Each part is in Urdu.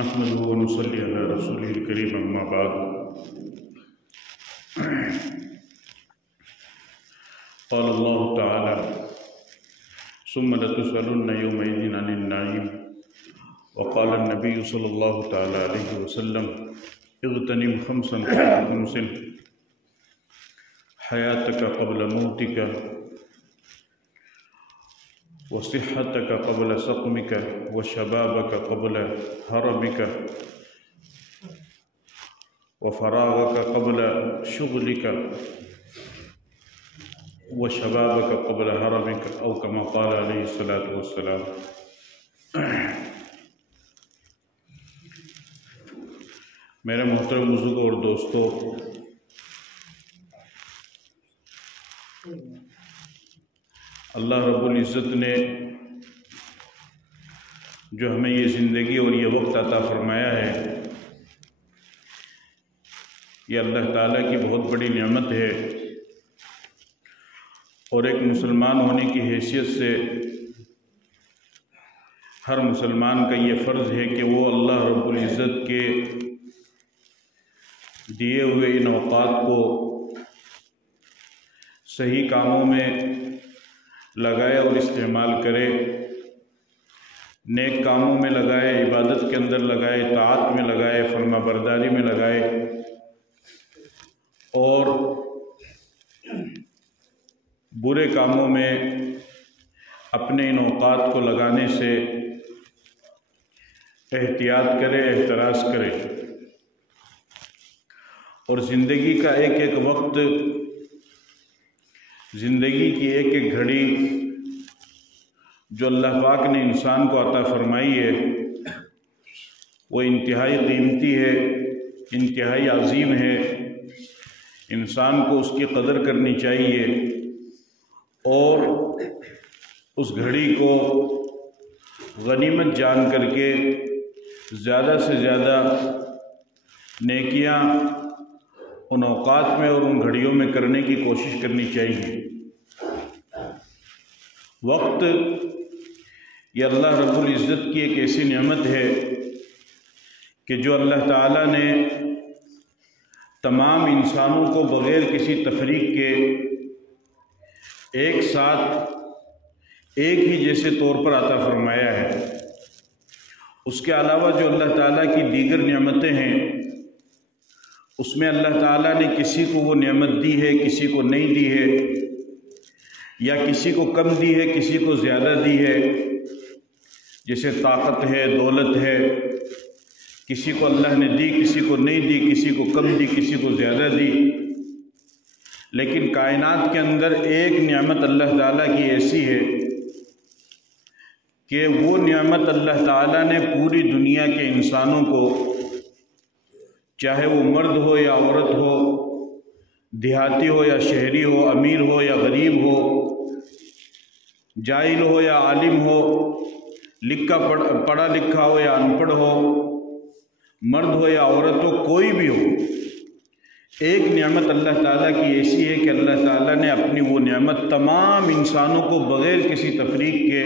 نحمده ونصلي على رسوله الكريم اما بعد قال الله تعالى ثم لتسألن يومئذ عن النعيم وقال النبي صلى الله تعالى عليه وسلم اغتنم خمسا قبل خمس حياتك قبل موتك وصحتك قبل سقمك وشبابك قبل هرمك وفراغك قبل شغلك وشبابك قبل هرمك أو كما قال عليه الصلاة والسلام۔ میرے محترم بزرگوں اور دوستوں، اللہ رب العزت نے جو ہمیں یہ زندگی اور یہ وقت عطا فرمایا ہے، یہ اللہ تعالیٰ کی بہت بڑی نعمت ہے، اور ایک مسلمان ہونے کی حیثیت سے ہر مسلمان کا یہ فرض ہے کہ وہ اللہ رب العزت کے دیے ہوئے ان اوقات کو صحیح کاموں میں لگائے اور استعمال کرے، نیک کاموں میں لگائے، عبادت کے اندر لگائے، طاعت میں لگائے، فرما برداری میں لگائے، اور برے کاموں میں اپنے ان اوقات کو لگانے سے احتیاط کرے، احتراز کرے، اور زندگی کا ایک ایک وقت، زندگی کی ایک ایک گھڑی جو اللہ پاک نے انسان کو عطا فرمائی ہے، وہ انتہائی قیمتی ہے، انتہائی عظیم ہے۔ انسان کو اس کی قدر کرنی چاہیے اور اس گھڑی کو غنیمت جان کر کے زیادہ سے زیادہ نیکیاں ان اوقات میں اور ان گھڑیوں میں کرنے کی کوشش کرنی چاہیے۔ وقت یہ اللہ رب العزت کی ایک ایسی نعمت ہے کہ جو اللہ تعالیٰ نے تمام انسانوں کو بغیر کسی تفریق کے ایک ساتھ ایک ہی جیسے طور پر عطا فرمایا ہے۔ اس کے علاوہ جو اللہ تعالیٰ کی دیگر نعمتیں ہیں، اس میں اللہ تعالیٰ نے کسی کو وہ نعمت دی ہے، کسی کو نہیں دی ہے، یا کسی کو کم دی ہے، کسی کو زیادہ دی ہے۔ جیسے طاقت ہے، دولت ہے، کسی کو اللہ نے دی، کسی کو نہیں دی، کسی کو کم دی، کسی کو زیادہ دی۔ لیکن کائنات کے اندر ایک نعمت اللہ تعالیٰ کی ایسی ہے کہ وہ نعمت اللہ تعالیٰ نے پوری دنیا کے انسانوں کو، چاہے وہ مرد ہو یا عورت ہو، دیہاتی ہو یا شہری ہو، امیر ہو یا غریب ہو، جاہل ہو یا عالم ہو، پڑھا لکھا ہو یا ان پڑھ ہو، مرد ہو یا عورت ہو، کوئی بھی ہو، ایک نعمت اللہ تعالیٰ کی ایسی ہے کہ اللہ تعالیٰ نے اپنی وہ نعمت تمام انسانوں کو بغیر کسی تفریق کے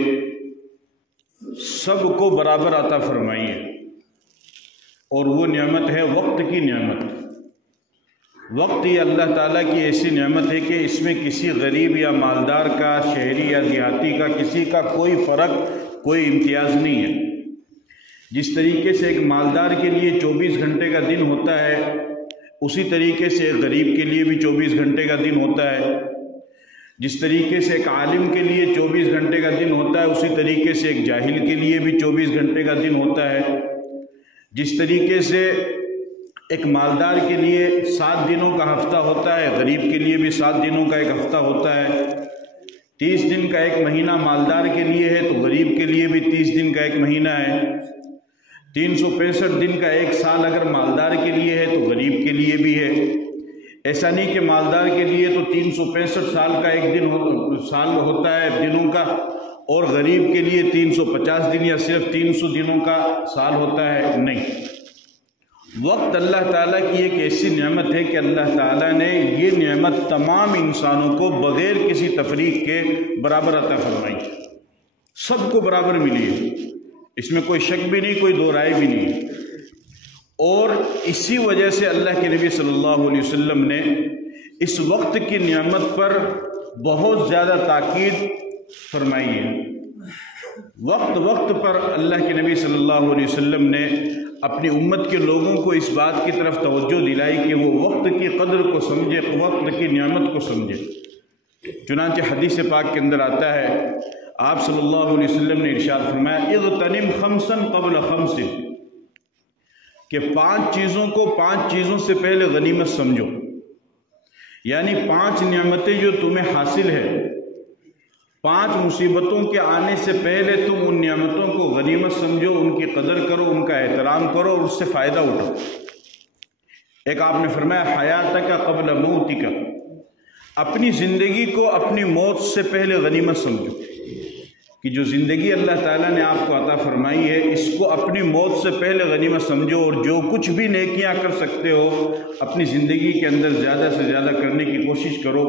سب کو برابر عطا فرمائی ہے، اور وہ نعمت ہے وقت کی نعمت۔ وقت یہ اللہ تعالیٰ کی ایسی نعمت ہے کہ اس میں کسی غریب یا مالدار کا، شہری یا دیہاتی کا، کسی کا کوئی فرق، کوئی امتیاز نہیں ہے۔ جس طریقے سے ایک مالدار کے لیے 24 گھنٹے کا دن ہوتا ہے، اسی طریقے سے ایک غریب کے لیے بھی 24 گھنٹے کا دن ہوتا ہے۔ جس طریقے سے ایک عالم کے لیے 24 گھنٹے کا دن ہوتا ہے، اسی طریقے سے ایک جاہل کے لیے بھی 24 گھنٹے کا دن ہوتا ہے۔ جس طریقے سے ایک مالدار کے لیے 7 دنوں کا ہفتہ ہوتا ہے، غریب کے لیے بھی 7 دنوں کا ایک ہفتہ ہوتا ہے۔ 30 دن کا ایک مہینہ مالدار کے لیے ہے تو غریب کے لیے بھی 30 دن کا ایک مہینہ ہے۔ 365 دن کا ایک سال اگر مالدار کے لیے ہے تو غریب کے لیے بھی ہے۔ ایسا نہیں کہ مالدار کے لیے تو 365 سال کا ایک دن سال ہوتا ہے دنوں کا، اور غریب کے لیے 350 دن یا صرف 300 دنوں کا سال ہوتا ہے، نہیں۔ وقت اللہ تعالیٰ کی ایک ایسی نعمت ہے کہ اللہ تعالیٰ نے یہ نعمت تمام انسانوں کو بغیر کسی تفریق کے برابر عطا فرمائی، سب کو برابر ملی ہے۔ اس میں کوئی شک بھی نہیں، کوئی دو رائے بھی نہیں۔ اور اسی وجہ سے اللہ کے نبی صلی اللہ علیہ وسلم نے اس وقت کی نعمت پر بہت زیادہ تاکید فرمائی ہے۔ وقت وقت پر اللہ کے نبی صلی اللہ علیہ وسلم نے اپنی امت کے لوگوں کو اس بات کی طرف توجہ دلائی کہ وہ وقت کی قدر کو سمجھے، وقت کی نعمت کو سمجھے۔ چنانچہ حدیث پاک کے اندر آتا ہے، آپ صلی اللہ علیہ وسلم نے ارشاد فرمایا اغتنم خمسا قبل خمس، کہ 5 چیزوں کو 5 چیزوں سے پہلے غنیمت سمجھو، یعنی 5 نعمتیں جو تمہیں حاصل ہے، 5 مصیبتوں کے آنے سے پہلے تم ان نعمتوں کو غنیمت سمجھو، ان کی قدر کرو، ان کا احترام کرو اور اس سے فائدہ اٹھاؤ۔ ایک آپ نے فرمایا حیاتک قبل موتک، اپنی زندگی کو اپنی موت سے پہلے غنیمت سمجھو، کہ جو زندگی اللہ تعالیٰ نے آپ کو عطا فرمائی ہے اس کو اپنی موت سے پہلے غنیمت سمجھو، اور جو کچھ بھی نیکیاں کر سکتے ہو اپنی زندگی کے اندر زیادہ سے زیادہ کرنے کی کوشش کرو۔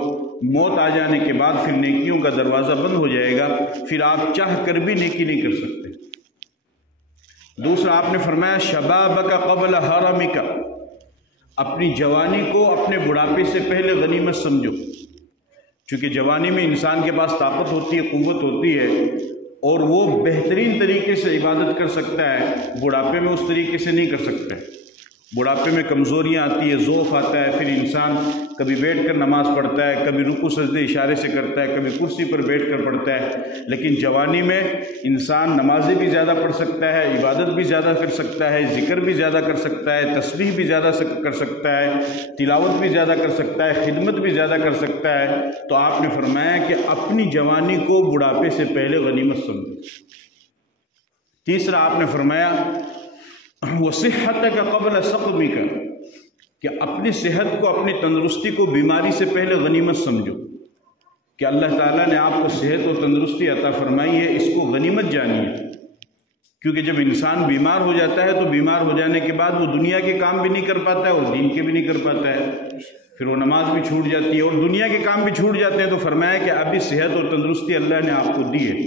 موت آ جانے کے بعد پھر نیکیوں کا دروازہ بند ہو جائے گا، پھر آپ چاہ کر بھی نیکی نہیں کر سکتے۔ دوسرا آپ نے فرمایا شبابک قبل حرمک، اپنی جوانی کو اپنے بڑھاپے سے پہلے غنیمت سمجھو، چونکہ جوانی میں انسان کے پاس طاقت ہوتی ہے، قوت ہوتی ہے، اور وہ بہترین طریقے سے عبادت کر سکتا ہے، بڑھاپے میں اس طریقے سے نہیں کر سکتا ہے۔ بڑھاپے میں کمزوریاں آتی ہے، ضعف آتا ہے، پھر انسان کبھی بیٹھ کر نماز پڑھتا ہے، کبھی رکوع سجدے اشارے سے کرتا ہے، کبھی کرسی پر بیٹھ کر پڑھتا ہے۔ لیکن جوانی میں انسان نمازیں بھی زیادہ پڑھ سکتا ہے، عبادت بھی زیادہ کر سکتا ہے، ذکر بھی زیادہ کر سکتا ہے، تسبیح بھی زیادہ کر سکتا ہے، تلاوت بھی زیادہ کر سکتا ہے، خدمت بھی زیادہ کر سکتا ہے۔ تو آپ نے فرمایا کہ اپنی جوانی کو بڑھاپے سے پہلے غنیمت سمجھو۔ تیسرا آپ نے فرمایا وصحتک قبل سقمک، کہ اپنی صحت کو، اپنی تندرستی کو بیماری سے پہلے غنیمت سمجھو، کہ اللہ تعالیٰ نے آپ کو صحت اور تندرستی عطا فرمائی ہے، اس کو غنیمت جانیے۔ کیونکہ جب انسان بیمار ہو جاتا ہے تو بیمار ہو جانے کے بعد وہ دنیا کے کام بھی نہیں کر پاتا ہے اور دین کے بھی نہیں کر پاتا ہے، پھر وہ نماز بھی چھوٹ جاتی ہے اور دنیا کے کام بھی چھوٹ جاتے ہیں۔ تو فرمایا کہ ابھی صحت اور تندرستی اللہ نے آپ کو دی ہے،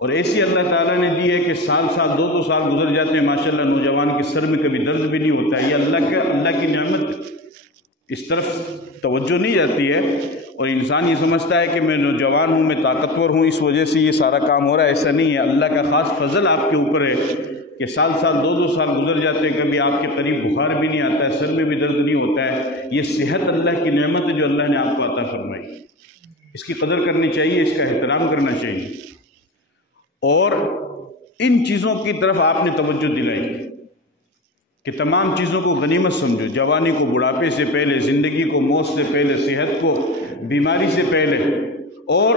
اور ایسی اللہ تعالیٰ نے دی ہے کہ سال 2 سال گزر جاتے ہیں، ماشاءاللہ نوجوان کے سر میں کبھی درد بھی نہیں ہوتا ہے۔ یہ اللہ کی نعمت ہے، اس طرف توجہ نہیں جاتی ہے، اور انسان یہ سمجھتا ہے کہ میں نوجوان ہوں، میں طاقتور ہوں، اس وجہ سے یہ سارا کام ہو رہا ہے۔ ایسا نہیں ہے، اللہ کا خاص فضل آپ کے اوپر ہے کہ سال 2 سال گزر جاتے ہیں، کبھی آپ کے قریب بخار بھی نہیں آتا ہے، سر میں بھی درد نہیں ہوتا ہے۔ یہ صحت اللہ کی نعمت ہے جو اللہ نے آپ کو عطا فرمائی، اس کی قدر کرنی چاہیے، اس کا احترام کرنا چاہیے۔ اور ان چیزوں کی طرف آپ نے توجہ دلائی کہ تمام چیزوں کو غنیمت سمجھو، جوانی کو بڑھاپے سے پہلے، زندگی کو موت سے پہلے، صحت کو بیماری سے پہلے، اور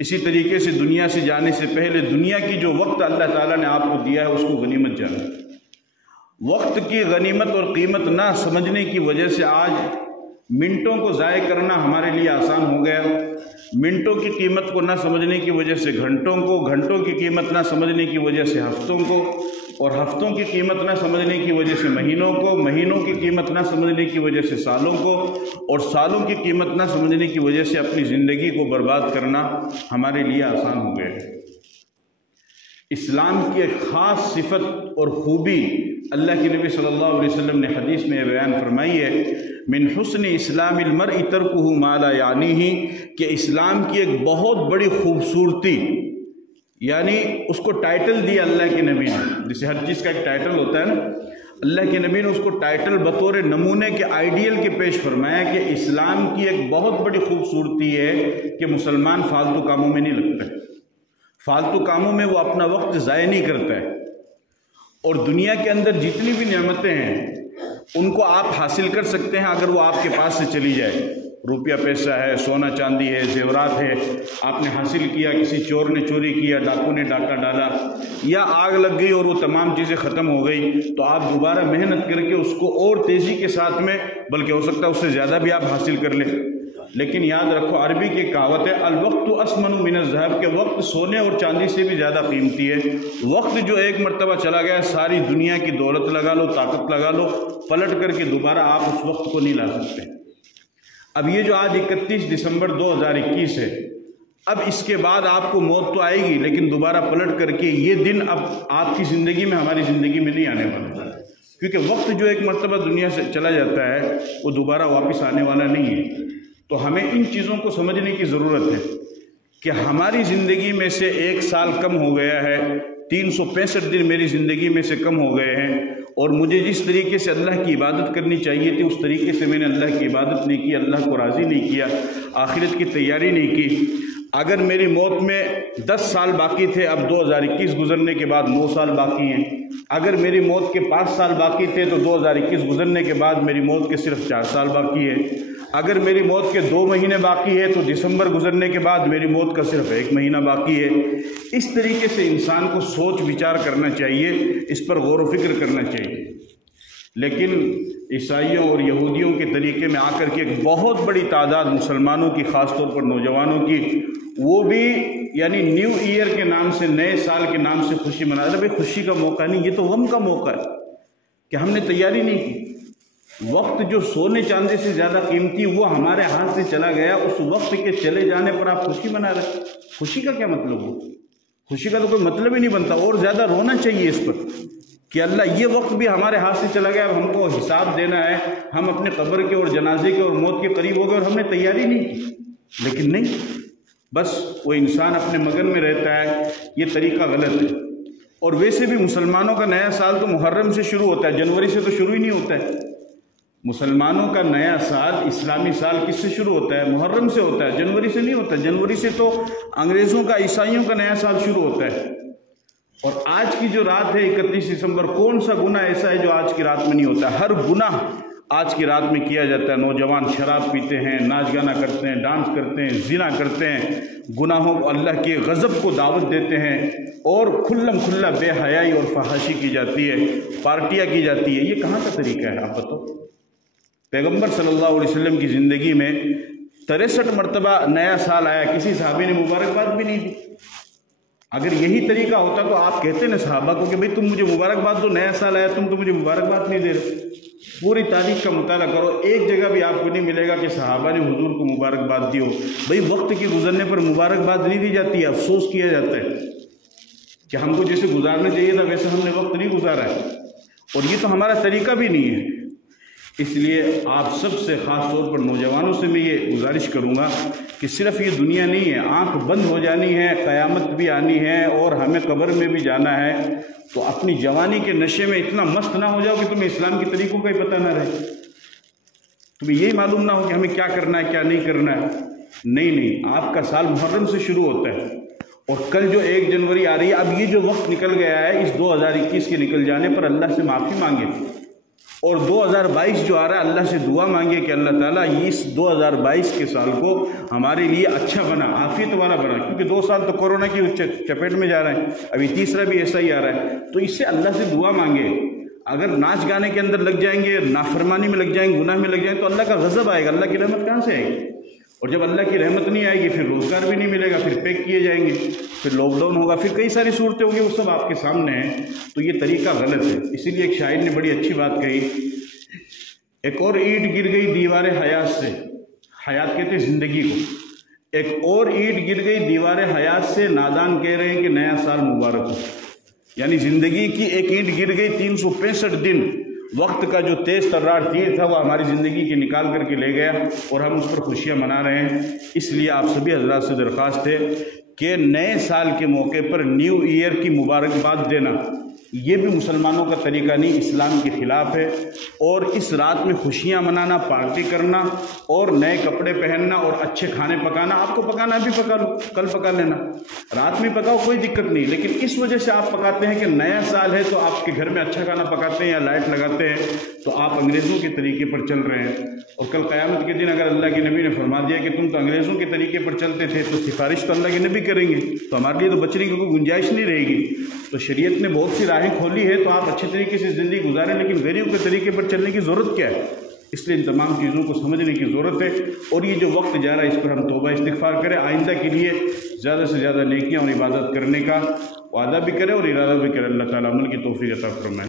اسی طریقے سے دنیا سے جانے سے پہلے دنیا کی جو وقت اللہ تعالیٰ نے آپ کو دیا ہے اس کو غنیمت جانا۔ وقت کی غنیمت اور قیمت نہ سمجھنے کی وجہ سے آج منٹوں کو ضائع کرنا ہمارے لیے آسان ہو گیا، منٹوں کی قیمت کو نہ سمجھنے کی وجہ سے گھنٹوں کو، گھنٹوں کی قیمت نہ سمجھنے کی وجہ سے ہفتوں کو، اور ہفتوں کی قیمت نہ سمجھنے کی وجہ سے مہینوں کو، مہینوں کی قیمت نہ سمجھنے کی وجہ سے سالوں کو، اور سالوں کی قیمت نہ سمجھنے کی وجہ سے اپنی زندگی کو برباد کرنا ہمارے لیے آسان ہو گیا ہے۔ اسلام کی ایک خاص صفت اور خوبی اللہ کے نبی صلی اللہ علیہ وسلم نے حدیث میں بیان فرمائی ہے، من حسن اسلام المرء ترکہ ما لا یعنیہ، کہ اسلام کی ایک بہت بڑی خوبصورتی، یعنی اس کو ٹائٹل دیا اللہ کے نبی نے، جسے ہر چیز کا ایک ٹائٹل ہوتا ہے نا، اللہ کے نبی نے اس کو ٹائٹل بطور نمونے کے آئیڈیل کے پیش فرمایا کہ اسلام کی ایک بہت بڑی خوبصورتی ہے کہ مسلمان فالتو کاموں میں نہیں لگتا ہے، فالتو کاموں میں وہ اپنا وقت ضائع نہیں کرتا ہے، اور دنیا کے اندر جتنی بھی نعمتیں ہیں ان کو آپ حاصل کر سکتے ہیں اگر وہ آپ کے پاس سے چلی جائے۔ روپیہ پیسہ ہے، سونا چاندی ہے، زیورات ہے، آپ نے حاصل کیا، کسی چور نے چوری کیا، ڈاکو نے ڈاکہ ڈالا، یا آگ لگ گئی اور وہ تمام چیزیں ختم ہو گئی، تو آپ دوبارہ محنت کر کے اس کو اور تیزی کے ساتھ میں، بلکہ ہو سکتا ہے اس سے زیادہ بھی آپ حاصل کر لیں۔ لیکن یاد رکھو، عربی کی کہاوت ہے الوقت اسمن من الذهب، کہ وقت سونے اور چاندی سے بھی زیادہ قیمتی ہے۔ وقت جو ایک مرتبہ چلا گیا، ساری دنیا کی دولت لگا لو، طاقت لگا لو، پلٹ کر کے دوبارہ آپ اس وقت کو نہیں لا سکتے۔ اب یہ جو آج 31 دسمبر 2021 ہے، اب اس کے بعد آپ کو موت تو آئے گی، لیکن دوبارہ پلٹ کر کے یہ دن اب آپ کی زندگی میں، ہماری زندگی میں نہیں آنے والا، کیونکہ وقت جو ایک مرتبہ دنیا سے چلا جاتا ہے وہ دوبارہ واپس آنے والا نہیں ہے۔ تو ہمیں ان چیزوں کو سمجھنے کی ضرورت ہے کہ ہماری زندگی میں سے 1 سال کم ہو گیا ہے، 365 دن میری زندگی میں سے کم ہو گئے ہیں، اور مجھے جس طریقے سے اللہ کی عبادت کرنی چاہیے تھی اس طریقے سے میں نے اللہ کی عبادت نہیں کی، اللہ کو راضی نہیں کیا، آخرت کی تیاری نہیں کی۔ اگر میری موت میں 10 سال باقی تھے، اب 2021 گزرنے کے بعد 9 سال باقی ہیں۔ اگر میری موت کے 5 سال باقی تھے تو 2021 گزرنے کے بعد میری موت کے صرف 4 سال باقی ہے۔ اگر میری موت کے 2 مہینے باقی ہے تو دسمبر گزرنے کے بعد میری موت کا صرف 1 مہینہ باقی ہے۔ اس طریقے سے انسان کو سوچ وچار کرنا چاہیے، اس پر غور و فکر کرنا چاہیے۔ لیکن عیسائیوں اور یہودیوں کے طریقے میں آ کر کے ایک بہت بڑی تعداد مسلمانوں کی، خاص طور پر نوجوانوں کی، وہ بھی یعنی نیو ایئر کے نام سے، نئے سال کے نام سے خوشی منا رہے ہیں۔ بھائی خوشی کا موقع نہیں، یہ تو غم کا موقع ہے کہ ہم نے تیاری نہیں کی۔ وقت جو سونے چاندی سے زیادہ قیمتی وہ ہمارے ہاتھ سے چلا گیا، اس وقت کے چلے جانے پر آپ خوشی منا رہے ہیں۔ خوشی کا کیا مطلب ہو؟ خوشی کا تو کوئی مطلب ہی نہیں بنتا، اور زیادہ رونا چاہیے اس پر کہ اللہ یہ وقت بھی ہمارے ہاتھ سے چلا گیا، اب ہم کو حساب دینا ہے، ہم اپنے قبر کے اور جنازے کے اور موت کے قریب ہو گئے اور ہم نے تیاری نہیں کی۔ لیکن نہیں، بس وہ انسان اپنے مگن میں رہتا ہے، یہ طریقہ غلط ہے۔ اور ویسے بھی مسلمانوں کا نیا سال تو محرم سے شروع ہوتا ہے، جنوری سے تو شروع ہی نہیں ہوتا ہے۔ مسلمانوں کا نیا سال، اسلامی سال کس سے شروع ہوتا ہے؟ محرم سے ہوتا ہے، جنوری سے نہیں ہوتا۔ جنوری سے تو انگریزوں کا، عیسائیوں کا نیا سال شروع ہوتا ہے۔ اور آج کی جو رات ہے 31 دسمبر، کون سا گناہ ایسا ہے جو آج کی رات میں نہیں ہوتا؟ ہر گناہ آج کی رات میں کیا جاتا ہے۔ نوجوان شراب پیتے ہیں، ناچ گانا کرتے ہیں، ڈانس کرتے ہیں، زنا کرتے ہیں، گناہوں کو، اللہ کے غضب کو دعوت دیتے ہیں، اور کھلم کھلا بے حیائی اور فحاشی کی جاتی ہے، پارٹیاں کی جاتی ہے۔ یہ کہاں کا طریقہ ہے آپ بتاؤ؟ پیغمبر صلی اللہ علیہ وسلم کی زندگی میں 63 مرتبہ نیا سال آیا، کسی صحابی نے مبارکباد بھی نہیں دی۔ اگر یہی طریقہ ہوتا تو آپ کہتے نا صحابہ کو کہ بھئی تم مجھے مبارکباد دو، نیا سال آیا تم تو مجھے مبارکباد نہیں دے رہے۔ پوری تاریخ کا مطالعہ کرو، ایک جگہ بھی آپ کو نہیں ملے گا کہ صحابہ نے حضور کو مبارکباد دی ہو۔ بھئی وقت کے گزرنے پر مبارکباد نہیں دی جاتی ہے، افسوس کیا جاتا ہے کہ ہم کو جیسے گزارنا چاہیے تھا ویسے ہم نے وقت نہیں گزارا ہے، اور یہ تو ہمارا طریقہ بھی نہیں ہے۔ اس لیے آپ سب سے، خاص طور پر نوجوانوں سے میں یہ گزارش کروں گا کہ صرف یہ دنیا نہیں ہے، آنکھ بند ہو جانی ہے، قیامت بھی آنی ہے اور ہمیں قبر میں بھی جانا ہے۔ تو اپنی جوانی کے نشے میں اتنا مست نہ ہو جاؤ کہ تمہیں اسلام کے طریقوں کا ہی پتہ نہ رہے، تمہیں یہی معلوم نہ ہو کہ ہمیں کیا کرنا ہے کیا نہیں کرنا ہے۔ نہیں، آپ کا سال محرم سے شروع ہوتا ہے، اور کل جو 1 جنوری آ رہی ہے، اب یہ جو وقت نکل گیا ہے، اس 2021 کے نکل جانے پر اللہ سے معافی مانگے، اور 2022 جو آ رہا ہے اللہ سے دعا مانگے کہ اللہ تعالیٰ اس 2022 کے سال کو ہمارے لیے اچھا بنا، عافیت والا بنا، کیونکہ 2 سال تو کورونا کی چپیٹ میں جا رہے ہیں، ابھی تیسرا بھی ایسا ہی آ رہا ہے۔ تو اس سے اللہ سے دعا مانگے۔ اگر ناچ گانے کے اندر لگ جائیں گے، نافرمانی میں لگ جائیں گے، گناہ میں لگ جائیں گے، تو اللہ کا غضب آئے گا، اللہ کی رحمت کہاں سے آئے گی؟ اور جب اللہ کی رحمت نہیں آئے گی پھر روزگار بھی نہیں ملے گا، پھر پیک کیے جائیں گے، پھر لاک ڈاؤن ہوگا، پھر کئی ساری صورتیں ہوں گی، وہ سب آپ کے سامنے ہیں۔ تو یہ طریقہ غلط ہے۔ اسی لیے ایک شاعر نے بڑی اچھی بات کہی، ایک اور اینٹ گر گئی دیوار حیات سے، حیات کہتے ہیں زندگی کو، ایک اور اینٹ گر گئی دیوار حیات سے، نادان کہہ رہے ہیں کہ نیا سال مبارک ہو۔ یعنی زندگی کی ایک اینٹ گر گئی، 365 دن وقت کا جو تیز ترار تیر تھا وہ ہماری زندگی کی نکال کر کے لے گیا، اور ہم اس پر خوشیاں منا رہے ہیں۔ اس لیے آپ سبھی حضرات سے درخواست ہے کہ نئے سال کے موقع پر نیو ایئر کی مبارکباد دینا یہ بھی مسلمانوں کا طریقہ نہیں، اسلام کے خلاف ہے۔ اور اس رات میں خوشیاں منانا، پارٹی کرنا اور نئے کپڑے پہننا اور اچھے کھانے پکانا، آپ کو پکانا بھی پکا لو، کل پکا لینا، رات میں پکاؤ، کوئی دقت نہیں، لیکن اس وجہ سے آپ پکاتے ہیں کہ نیا سال ہے تو آپ کے گھر میں اچھا کھانا پکاتے ہیں یا لائٹ لگاتے ہیں، تو آپ انگریزوں کے طریقے پر چل رہے ہیں۔ اور کل قیامت کے دن اگر اللہ کے نبی نے فرما دیا کہ تم تو انگریزوں کے طریقے پر چلتے تھے، تو سفارش تو اللہ کے نبی کریں گے، تو ہمارے لیے تو بچنے کی کوئی گنجائش نہیں رہے گی۔ تو شریعت نے بہت سی راہیں کھولی ہے، تو آپ اچھے طریقے سے زندگی گزاریں، لیکن غیریوں کے طریقے پر چلنے کی ضرورت کیا ہے؟ اس لیے ان تمام چیزوں کو سمجھنے کی ضرورت ہے، اور یہ جو وقت جا رہا ہے اس پر ہم توبہ استغفار کریں، آئندہ کے لیے زیادہ سے زیادہ نیکیاں اور عبادت کرنے کا وعدہ بھی کریں اور ارادہ بھی کریں۔ اللہ تعالیٰ عمل کی توفیق عطا فرمائے۔